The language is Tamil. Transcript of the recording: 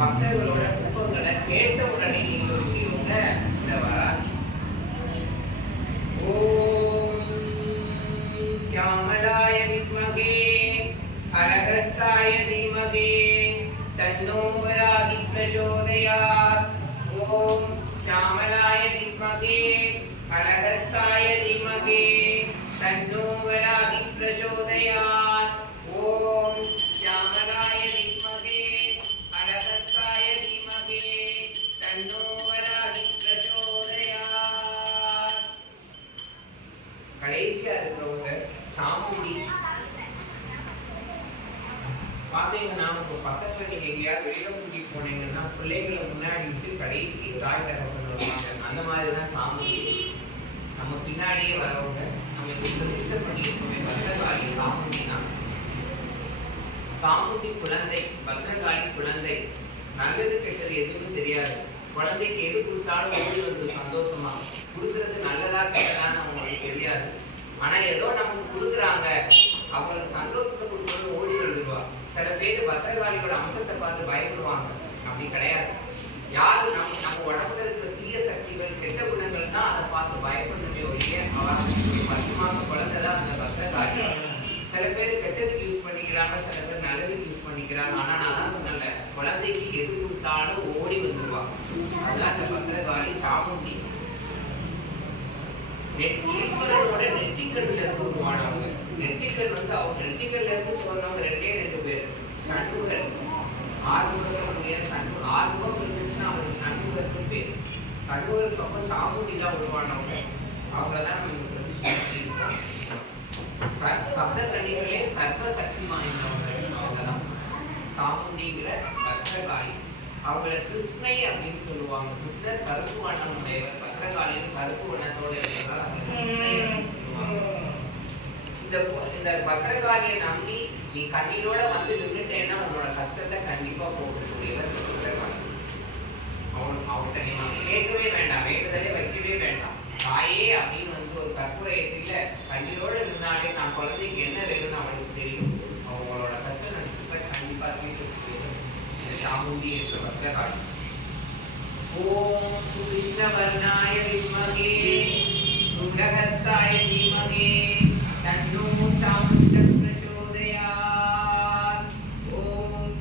பக்தர்களோட துன்பங்களை கேட்ட உடனே நீங்க இவங்க இந்த வரா ஓம் श्यामलाय विद्महे अलगस्ताय धीमहि तन्नो वराहि प्रचोदयात् ॐ श्यामलाय विद्महे अलगस्ताय धीमहि तन्नो वराहि प्रचोदयात् இருக்கிறவங்க சாமுண்டி. பார்த்தீங்கன்னா உங்கள் பசங்களை நீங்கள் எங்கேயாவது வெளியில் கூட்டிட்டு போனீங்கன்னா பிள்ளைகளை முன்னாடி விட்டு கடைசி தாய் தகவல் வருவாங்க. அந்த மாதிரி தான் சாமுண்டி. நம்ம பின்னாடியே வரவங்க நம்ம இப்போ டிஸ்டர்ப் பண்ணியிருக்கோமே பத்திரகாளி சாமுண்டினா. சாமுண்டி குழந்தை பத்திரகாளி குழந்தை. நல்லது கெட்டது எதுவும் தெரியாது. குழந்தைக்கு எது கொடுத்தாலும் ஓடி வந்து சந்தோஷமா. கொடுக்கறது நல்லதா கெட்டதான்னு ஆனா ஏதோ நமக்கு கொடுக்குறாங்க. அவங்களுக்கு சந்தோஷத்தை கொடுக்கணும் ஓடி வந்துடுவா சில பேர் பத்திரகாளியோட அம்சத்தை பார்த்து பயப்படுவாங்க. அப்படி கிடையாது. யாரு நம்ம நம்ம உடம்புல இருக்கிற தீய சக்திகள் கெட்ட குணங்கள் தான் அதை பார்த்து பயப்படணுமே ஒழிய அவர் பத்து மாசம் குழந்தை தான் அந்த பத்திரகாளி. சில பேர் கெட்டதுக்கு யூஸ் பண்ணிக்கிறாங்க சில பேர் நல்லதுக்கு யூஸ் பண்ணிக்கிறாங்க. ஆனா நான் தான் சொன்னல குழந்தைக்கு எது கொடுத்தாலும் ஓடி வந்துருவாங்க அதுதான் அந்த பத்திரகாளி சாமுண்டி. நெட்- ஈஸ்வரனோட இருந்து உருவானவங்க. நெட்டிக்கல் வந்து அவங்க நெட்டிக்கல்ல இருந்து போனவங்க ரெண்டே ரெண்டு பேர். சண்முகர் ஆறுமுகத்துடைய சண்மு ஆறுமுகம் இருந்துச்சுன்னா அவருக்கு சண்முகர்னு பேர். சண்முகருக்கு அப்புறம் சாமுண்டி தான் உருவானவங்க. அவங்களதான் நம்ம இங்க பிரதிஷ்டை சப்த கணிகளே சர்வ சக்தி வாய்ந்தவங்க அவங்கதான் சாமுண்டிங்கிற பத்திரகாளி. அவங்கள கிருஷ்ணை அப்படின்னு சொல்லுவாங்க. கிருஷ்ணர் கருப்பு வண்ணம் உடையவர். பத்திரகாளியும் கருப்பு வண்ணத்தோடு இருக்கிறதால அவங்க கிருஷ்ணை. இந்த பத்திரகாரியை நம்பி நீ கண்ணீரோட வந்து நின்றுட்டேன்னா உன்னோட கஷ்டத்தை கண்டிப்பா போகக்கூடியவர் பத்திரகாரி பத்திரகாளி. அவன் அவன்கிட்ட நீ கேட்கவே வேண்டாம் வேண்டுதலே வைக்கவே வேண்டாம். தாயே அப்படின்னு வந்து ஒரு கற்புரையத்தில் கண்ணீரோட நின்னாலே நான் குழந்தைக்கு என்ன வேணும்னு அவனுக்கு தெரியும். அவங்களோட கஷ்ட நஷ்டத்தை கண்டிப்பா தீர்க்கக்கூடியது இந்த சாமுண்டி என்ற பத்திரகாரி ஓம் கிருஷ்ணவர்ணாய வித்மகே குண்டகஸ்தாய தீமகே.